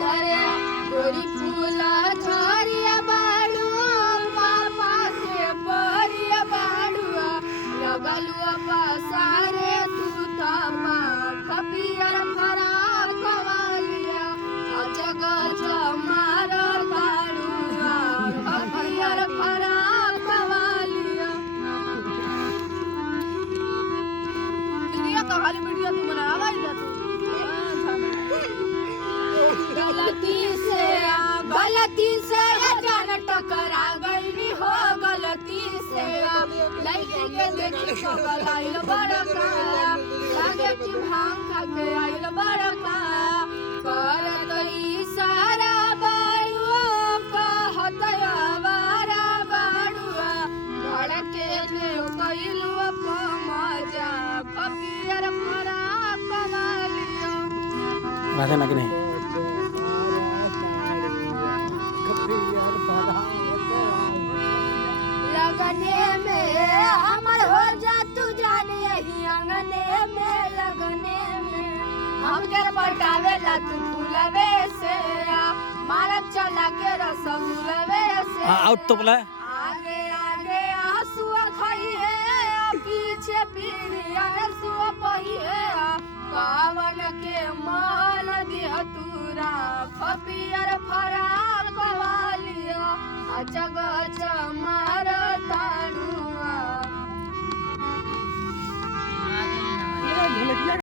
धरे गोरी फूला झरिया बाड़ू पापा के परिया बाड़ू लगलुआ पसारे तू तमा खपियर फरा कवालिया अजग जमार बाड़ू खपियर फरा कवालिया दुनिया कहानी वीडियो तू बनावा इधर गलती से जान टकरा गई हो गलती से लड़की के देखी पगल आइल बड़का लागे कि भांग खा के आइल बड़का करत इशारा बाड़ुआ कहत आवारा बाड़ुआ धड़के देव कइलु मजा कपियर फरा कवालिया राजा ना कि नहीं लगने में हमर हो जा तू जाने यही अंगने में लगने में हम के पटावे ला तू फूलवे से मारत चला के रसगुलवे से आउट तो बोला आगे आगे आंसुआ खाई है पीछे पीड़िया रसुआ पही है पावन के मान दिह तूरा खपियर फरा कवालिया अजग